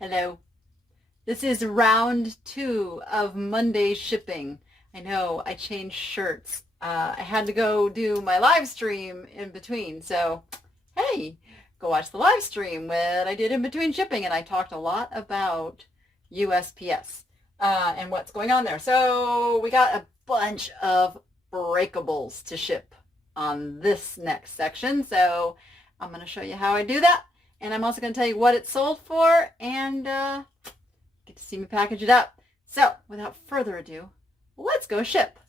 Hello. This is round 2 of Monday shipping. I know I changed shirts. I had to go do my live stream in between. So, hey, go watch the live stream what I did in between shipping. And I talked a lot about USPS and what's going on there. So we got a bunch of breakables to ship on this next section. So I'm going to show you how I do that. And I'm also going to tell you what it's sold for and get to see me package it up. So without further ado, let's go ship.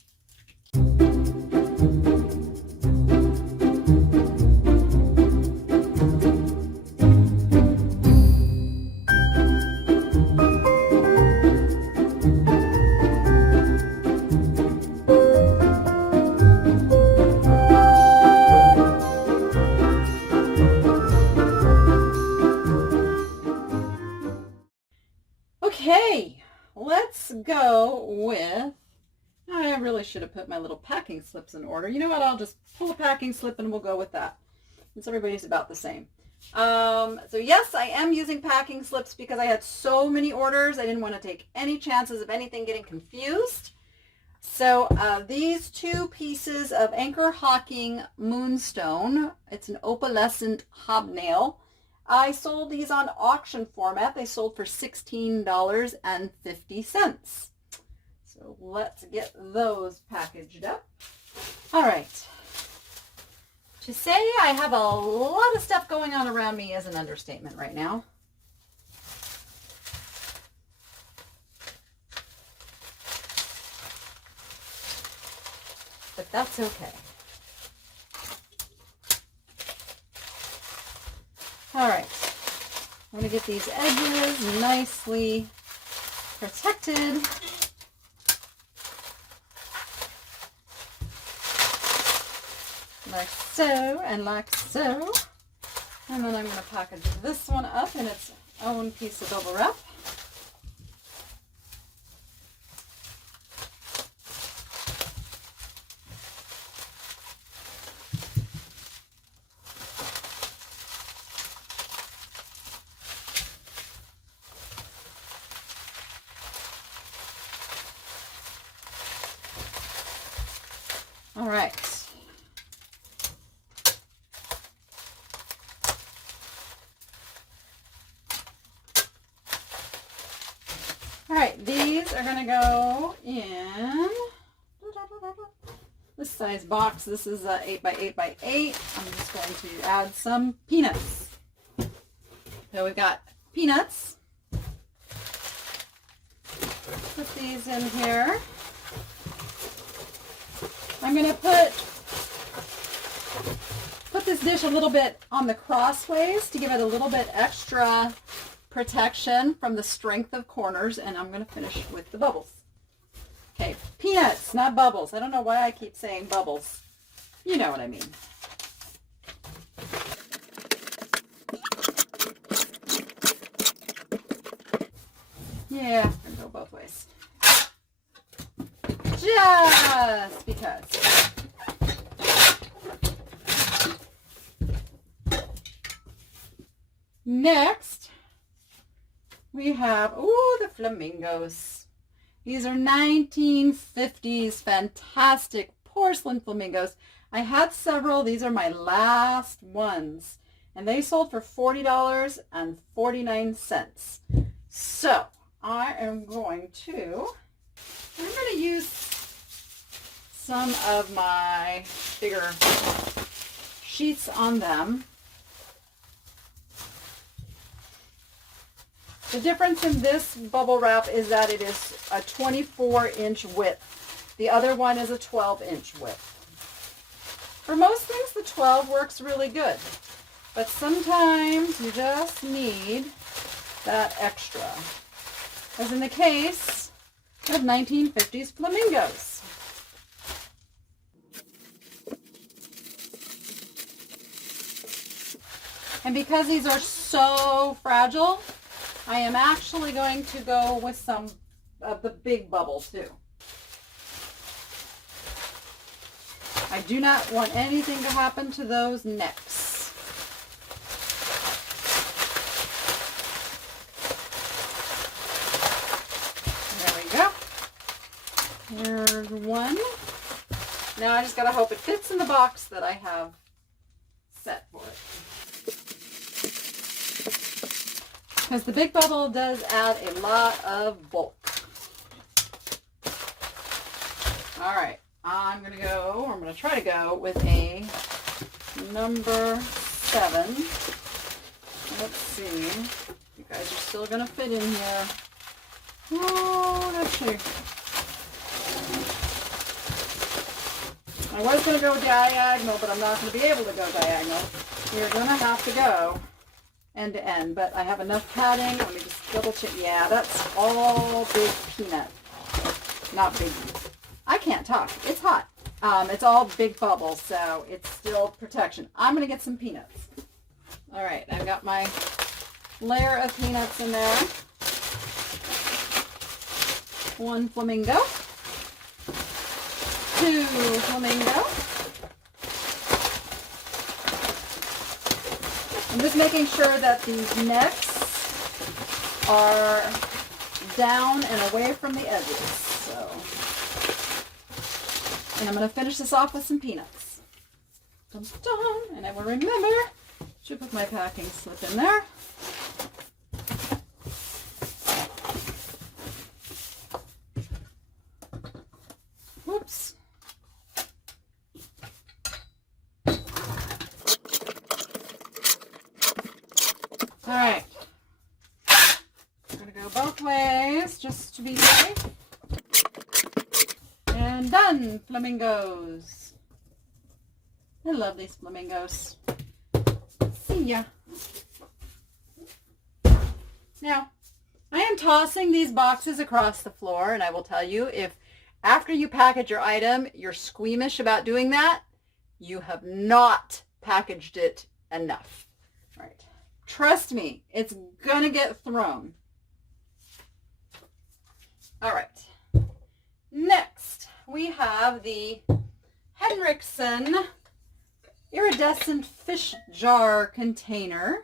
Okay, let's go with, I really should have put my little packing slips in order. You know what, I'll just pull a packing slip and we'll go with that. Since everybody's about the same. So yes, I am using packing slips because I had so many orders. I didn't want to take any chances of anything getting confused. So these 2 pieces of Anchor Hocking Moonstone, it's an opalescent hobnail. I sold these on auction format. They sold for $16.50. So let's get those packaged up. All right. To say I have a lot of stuff going on around me is an understatement right now. But that's okay. All right, I'm going to get these edges nicely protected. Like so and like so. And then I'm going to package this one up in its own piece of bubble wrap. All right. All right, these are going to go in this size box. This is 8 by 8 by 8. I'm just going to add some peanuts. So we've got peanuts. Put these in here. I'm going to put this dish a little bit on the crossways to give it a little bit extra protection from the strength of corners, and I'm going to finish with the bubbles. Okay, peanuts, not bubbles. I don't know why I keep saying bubbles. You know what I mean. Yeah, I'm going to go both ways. Just because. Next, we have, the flamingos. These are 1950s fantastic porcelain flamingos. I had several. These are my last ones. And they sold for $40.49. So, I'm going to use some of my bigger sheets on them. The difference in this bubble wrap is that it is a 24-inch width. The other one is a 12-inch width. For most things, the 12 works really good. But sometimes you just need that extra. As in the case of 1950s flamingos. And because these are so fragile, I am actually going to go with some of the big bubble too. I do not want anything to happen to those necks. There's one. Now I just gotta hope it fits in the box that I have set for it. Because the big bubble does add a lot of bulk. All right, I'm gonna try to go with a number 7. Let's see. You guys are still gonna fit in here. Oh, let's see. I was gonna go diagonal, but I'm not gonna be able to go diagonal. We're gonna have to go end to end, but I have enough padding. Let me just double check. Yeah, that's all big peanut. Not big. I can't talk. It's hot. It's all big bubbles, so it's still protection. I'm going to get some peanuts. All right, I've got my layer of peanuts in there. 1 flamingo. 2 flamingo. I'm just making sure that these necks are down and away from the edges. So, and I'm going to finish this off with some peanuts. Dun, dun, and I will remember to put my packing slip in there. Whoops. All right, I'm going to go both ways just to be safe. And done, flamingos. I love these flamingos. See ya. Now, I am tossing these boxes across the floor, and I will tell you, if after you package your item, you're squeamish about doing that, you have not packaged it enough. All right. Trust me, it's gonna get thrown. All right. Next, we have the Henriksen Iridescent fish jar container.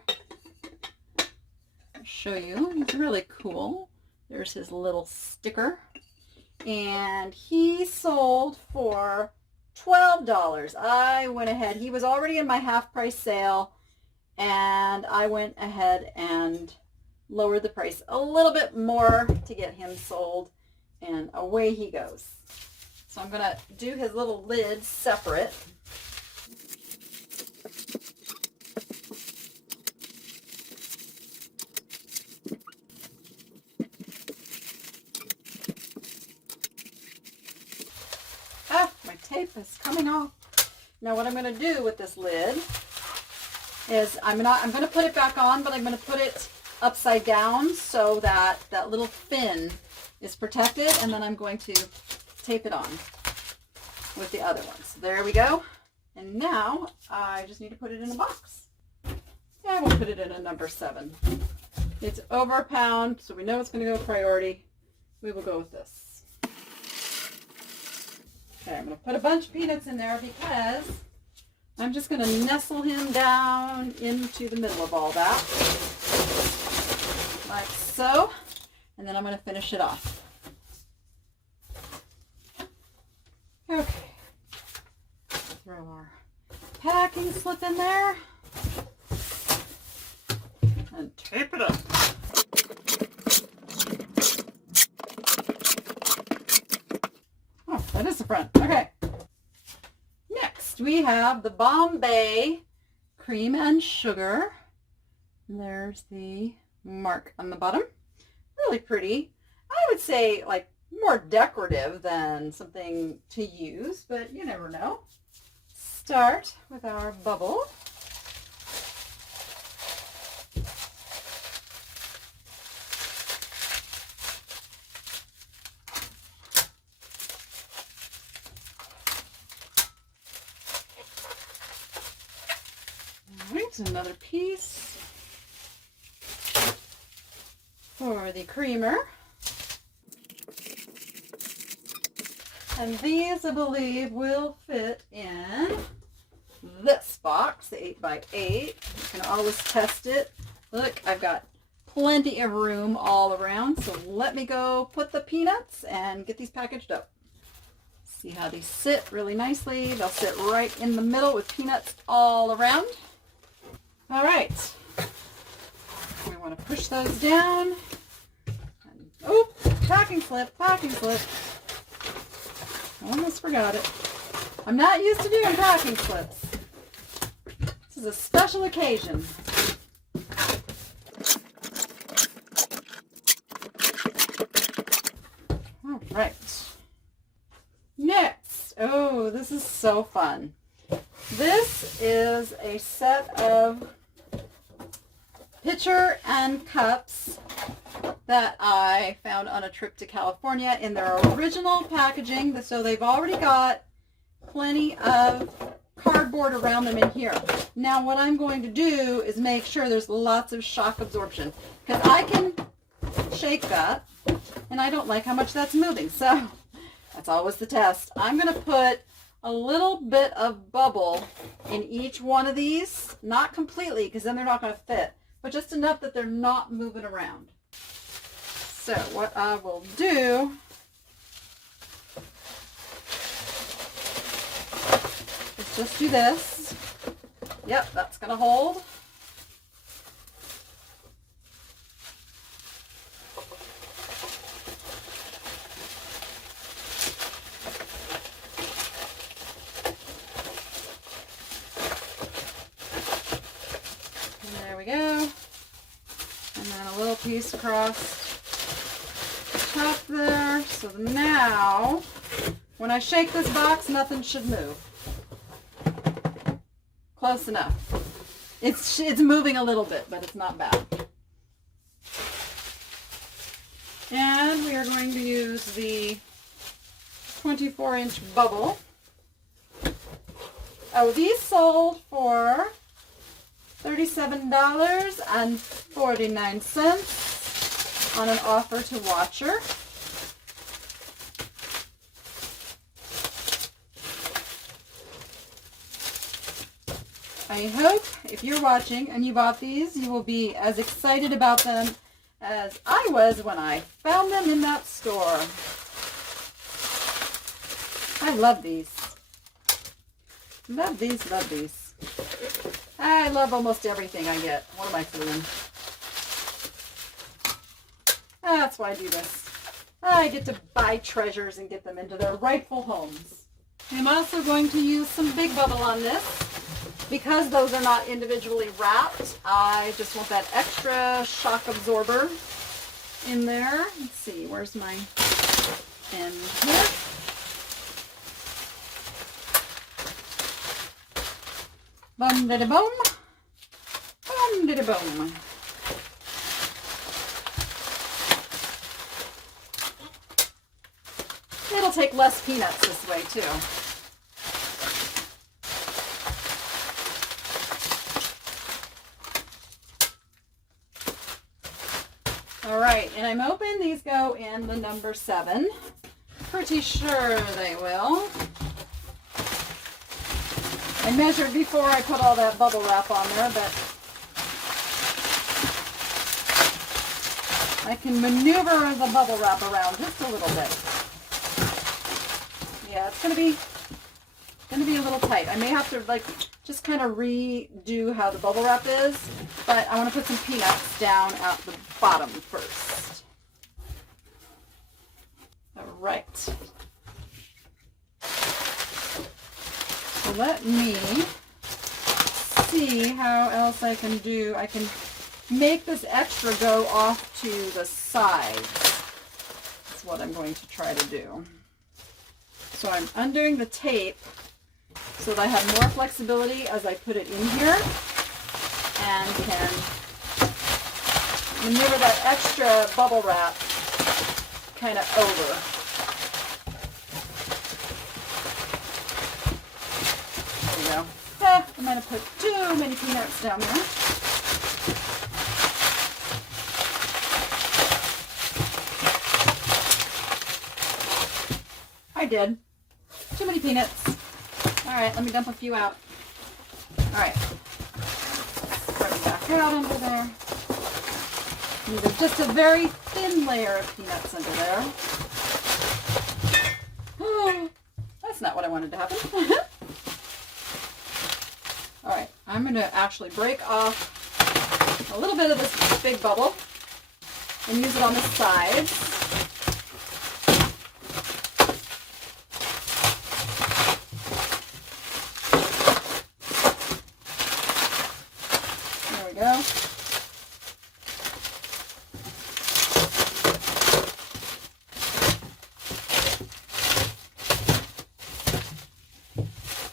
I'll show you. It's really cool. There's his little sticker. And he sold for $12. I went ahead. He was already in my half price sale. And I went ahead and lowered the price a little bit more to get him sold. And away he goes. So I'm going to do his little lid separate. Ah, my tape is coming off. Now what I'm going to do with this lid is I'm going to put it back on, but I'm going to put it upside down so that that little fin is protected, and then I'm going to tape it on with the other one. So there we go. And now I just need to put it in a box. I will put it in a number 7. It's over a pound, so we know it's going to go priority. We will go with this. Okay, I'm going to put a bunch of peanuts in there because I'm just going to nestle him down into the middle of all that. Like so. And then I'm going to finish it off. Okay. Throw our packing slip in there. And tape it up. Oh, that is the front. Okay. Next, we have the Bombay cream and sugar. And there's the mark on the bottom. Really pretty. I would say like more decorative than something to use, but you never know. Start with our bubble. All right, another piece for the creamer. And these, I believe, will fit in this box, the 8x8. You can always test it. Look, I've got plenty of room all around. So let me go put the peanuts and get these packaged up. See how these sit really nicely. They'll sit right in the middle with peanuts all around. All right. We want to push those down. And, oh, packing slip, packing slip. I almost forgot it. I'm not used to doing packing slips. This is a special occasion. All right. Next, oh, this is so fun. This is a set of pitcher and cups that I found on a trip to California in their original packaging. So they've already got plenty of cardboard around them in here. Now what I'm going to do is make sure there's lots of shock absorption, because I can shake that and I don't like how much that's moving. So that's always the test. I'm going to put a little bit of bubble in each one of these, not completely because then they're not going to fit, but just enough that they're not moving around. So what I will do is just do this. Yep, that's going to hold. Go, and then a little piece across the top there. So now when I shake this box, nothing should move. Close enough. It's moving a little bit, but it's not bad. And we are going to use the 24-inch bubble. Oh, these sold for $37.49 on an offer to Watcher. I hope if you're watching and you bought these, you will be as excited about them as I was when I found them in that store. I love these. Love these, love these. I love almost everything I get. What am I fooling? That's why I do this. I get to buy treasures and get them into their rightful homes. I'm also going to use some Big Bubble on this. Because those are not individually wrapped, I just want that extra shock absorber in there. Let's see, where's my pen here? Bum diddy boom. Bum diddy boom. It'll take less peanuts this way too. All right, and I'm hoping these go in the number 7. Pretty sure they will. I measured before I put all that bubble wrap on there, but I can maneuver the bubble wrap around just a little bit. Yeah, it's gonna be a little tight. I may have to just kind of redo how the bubble wrap is, but I want to put some peanuts down at the bottom first. All right. So let me see how else I can do. I can make this extra go off to the sides. That's what I'm going to try to do. So I'm undoing the tape so that I have more flexibility as I put it in here and can maneuver that extra bubble wrap kind of over. There we go. I might have put too many peanuts down there. I did. Too many peanuts. All right, let me dump a few out. All right. Spread them back out under there. And there's just a very thin layer of peanuts under there. Oh, That's not what I wanted to happen. All right, I'm going to actually break off a little bit of this big bubble and use it on the sides. There we go.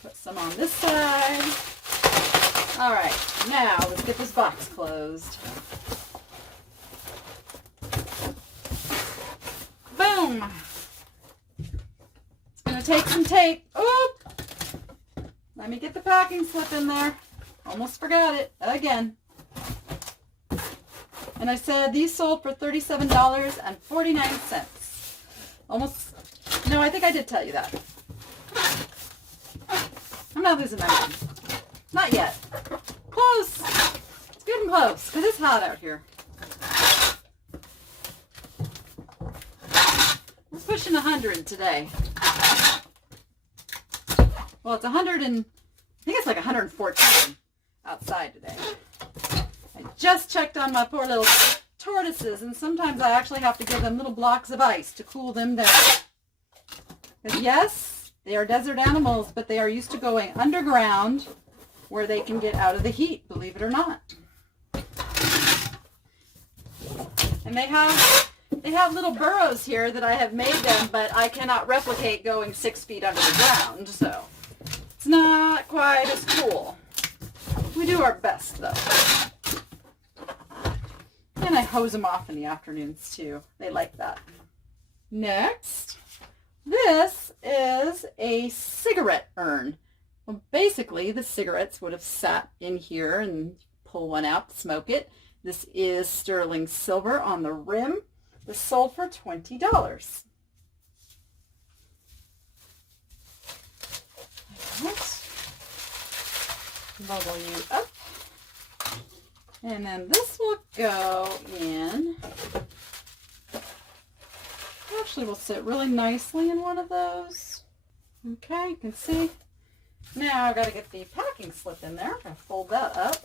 Put some on this side. All right, now let's get this box closed. Boom. It's going to take some tape. Oop. Let me get the packing slip in there. Almost forgot it again. And I said these sold for $37.49. Almost, no, I think I did tell you that. I'm not losing my mind. Not yet. Close. It's getting close because it's hot out here. We're pushing 100 today. Well, it's 100 and I think it's like 114 outside today. I just checked on my poor little tortoises, and sometimes I actually have to give them little blocks of ice to cool them down. Because yes, they are desert animals, but they are used to going underground where they can get out of the heat, believe it or not. And they have little burrows here that I have made them, but I cannot replicate going 6 feet under the ground, so it's not quite as cool. We do our best, though. And I hose them off in the afternoons, too. They like that. Next, this is a cigarette urn. Well, basically, the cigarettes would have sat in here and pull one out, smoke it. This is sterling silver on the rim. This sold for $20. Right. Bubble you up. And then this will go in. Actually, will sit really nicely in one of those. Okay, you can see. Now I've got to get the packing slip in there. I fold that up.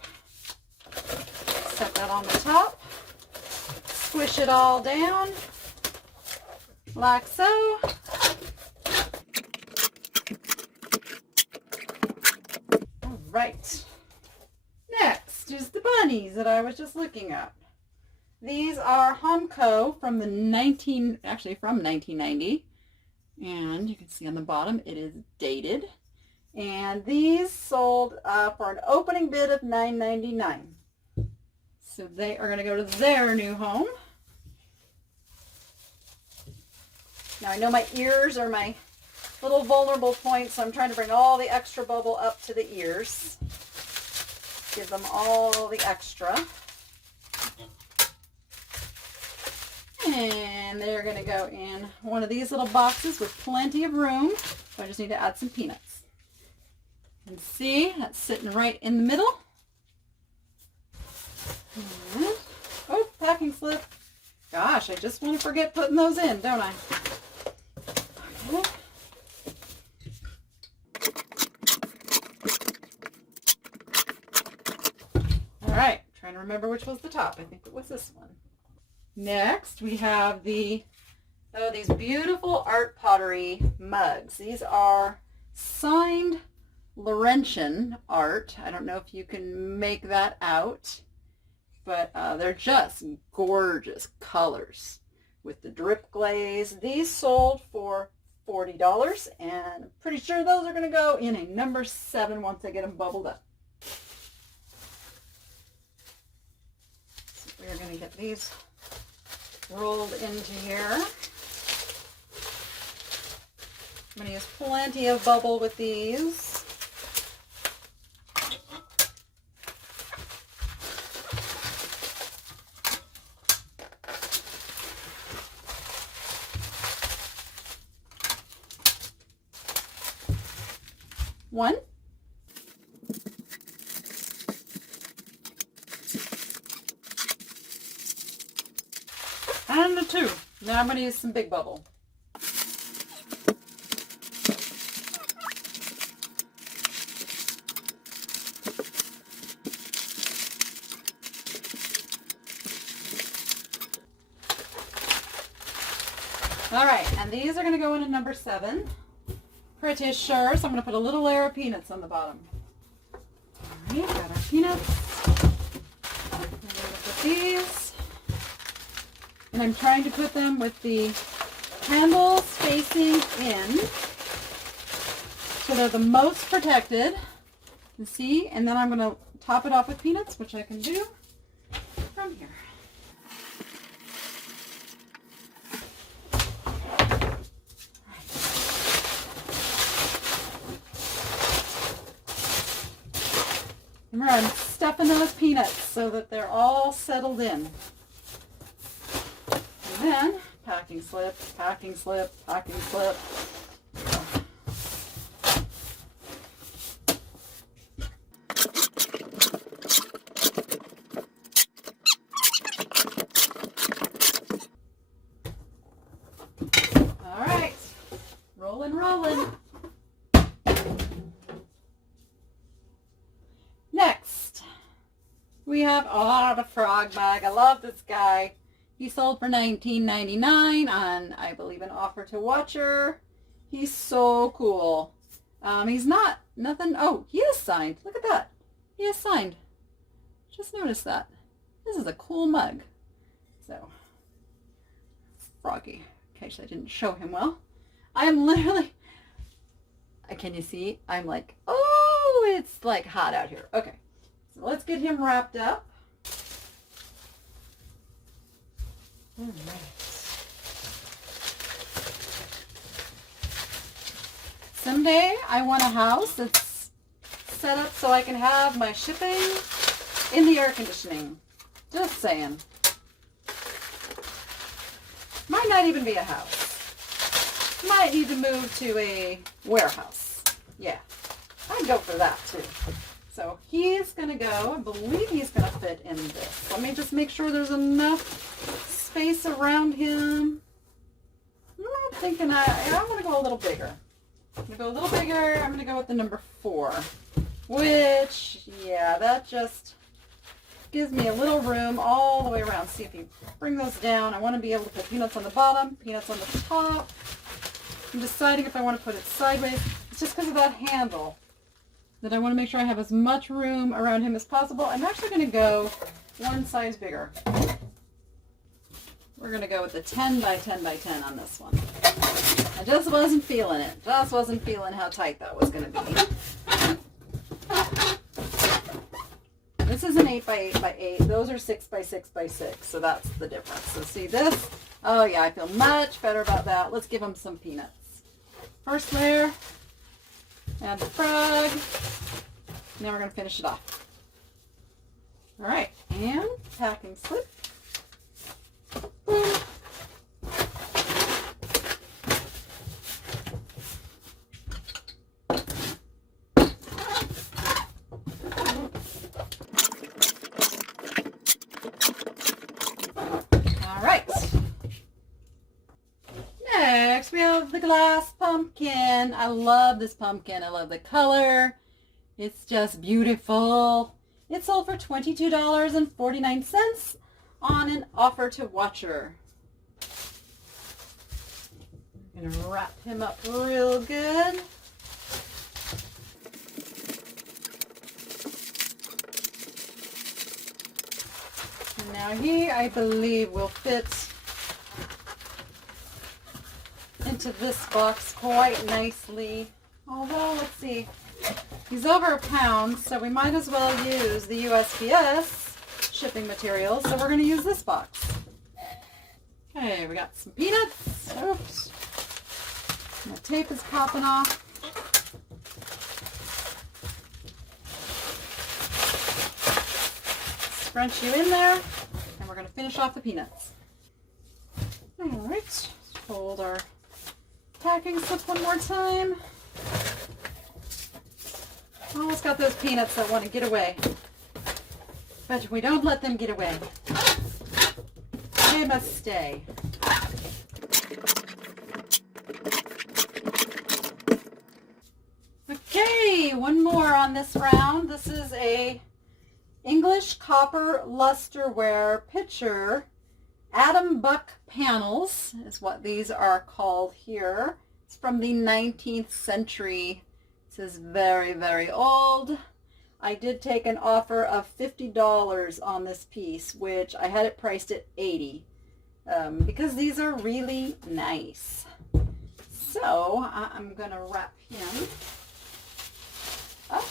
Set that on the top. Squish it all down. Like so. All right. Next is the bunnies that I was just looking at. These are Honko from from 1990. And you can see on the bottom it is dated. And these sold for an opening bid of $9.99. So they are going to go to their new home. Now I know my ears are my little vulnerable points, so I'm trying to bring all the extra bubble up to the ears. Give them all the extra. And they're going to go in one of these little boxes with plenty of room. So I just need to add some peanuts. And see, that's sitting right in the middle. And, oh, packing slip. Gosh, I just want to forget putting those in, don't I? Okay. All right, trying to remember which was the top. I think it was this one. Next, we have these beautiful art pottery mugs. These are signed Laurentian art. I don't know if you can make that out, but they're just gorgeous colors with the drip glaze. These sold for $40, and I'm pretty sure those are going to go in a number 7 once I get them bubbled up. So we're going to get these rolled into here. I'm going to use plenty of bubble with these. One. And a 2. Now I'm going to use some big bubble. All right, and these are going to go into number 7. Pretty sure, so I'm going to put a little layer of peanuts on the bottom. All right, got our peanuts. I'm going to put these. And I'm trying to put them with the handles facing in, so they're the most protected. You see? And then I'm going to top it off with peanuts, which I can do from here. Remember, I'm stuffing those peanuts so that they're all settled in. And then, packing slip, packing slip, packing slip. All right, rolling, rolling. Next, we have, the frog bag. I love this guy. He sold for $19.99 on, I believe, an offer to watcher. He's so cool. He's not, nothing, he is signed. Look at that. He is signed. Just noticed that. This is a cool mug. So, froggy. In case I didn't show him well. I'm literally, can you see? I'm like, it's like hot out here. Okay, so let's get him wrapped up. All right. Someday I want a house that's set up so I can have my shipping in the air conditioning. Just saying. Might not even be a house. Might need to move to a warehouse. Yeah, I'd go for that too. So he's going to go, I believe he's going to fit in this. Let me just make sure there's enough space around him. I'm thinking I want to go a little bigger. I'm going to go a little bigger. I'm going to go with the number 4. Which, yeah, that just gives me a little room all the way around. See if you bring those down. I want to be able to put peanuts on the bottom, peanuts on the top. I'm deciding if I want to put it sideways. It's just because of that handle that I want to make sure I have as much room around him as possible. I'm actually going to go one size bigger. We're going to go with the 10 by 10 by 10 on this one. I just wasn't feeling it. Just wasn't feeling how tight that was going to be. This is an 8 by 8 by 8. Those are 6 by 6 by 6. So that's the difference. So see this? Oh yeah, I feel much better about that. Let's give them some peanuts. First layer. Add the frog. Now we're going to finish it off. All right. And packing slip. Boom. Next, we have the glass pumpkin. I love this pumpkin. I love the color. It's just beautiful. It sold for $22.49 on an offer to watcher. I'm going to wrap him up real good. And now he, I believe, will fit into this box quite nicely. Although, let's see, he's over a pound, so we might as well use the USPS shipping materials. So we're going to use this box. Okay, we got some peanuts. Oops. And the tape is popping off. Scrunch you in there, and we're going to finish off the peanuts. All right, let's fold our packing slip one more time. Almost got those peanuts that want to get away. But we don't let them get away. They must stay. Okay, one more on this round. This is a English copper lusterware pitcher Atom Buck panels is what these are called here. It's from the 19th century. This is very, very old. I did take an offer of $50 on this piece, which I had it priced at $80 because these are really nice. So I'm going to wrap him up.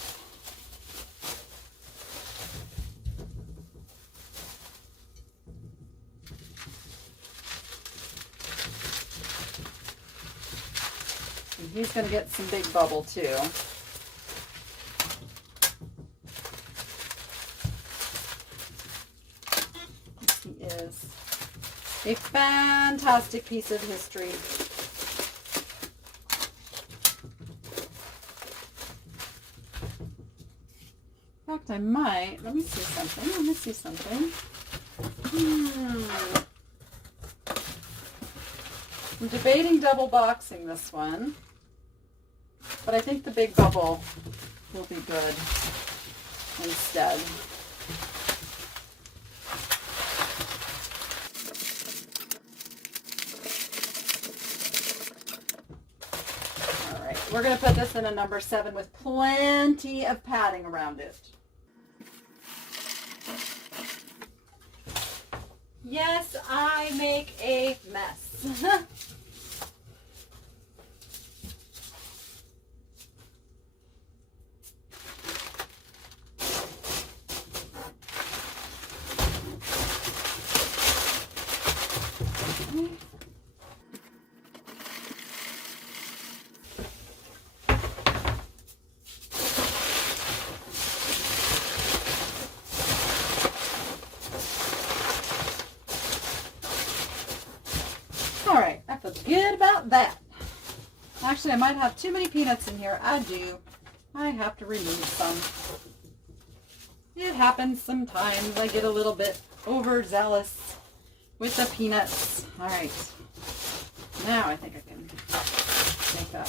And he's going to get some big bubble too. He is a fantastic piece of history. In fact, I might. Let me see something. I'm debating double boxing this one, but I think the big bubble will be good instead. All right, we're going to put this in a number 7 with plenty of padding around it. Yes, I make a mess. Alright, I feel good about that. Actually, I might have too many peanuts in here. I do. I have to remove some. It happens sometimes. I get a little bit overzealous with the peanuts. Alright. Now I think I can make that.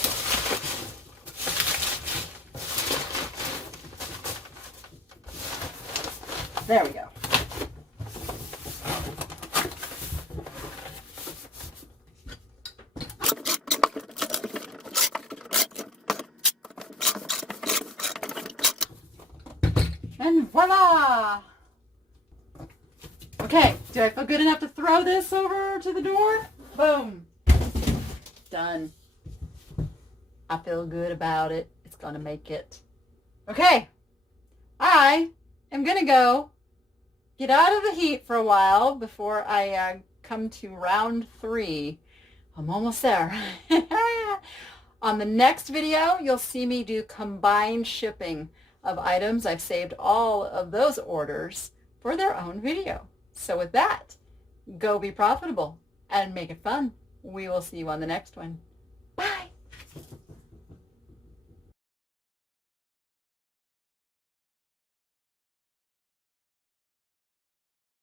There we go. And voila! Okay, do I feel good enough to throw this over to the door? Boom. Done. I feel good about it. It's gonna make it. Okay. I am gonna go get out of the heat for a while before I come to round 3. I'm almost there. On the next video, you'll see me do combined shipping of items. I've saved all of those orders for their own video. So with that, go be profitable and make it fun. We will see you on the next one.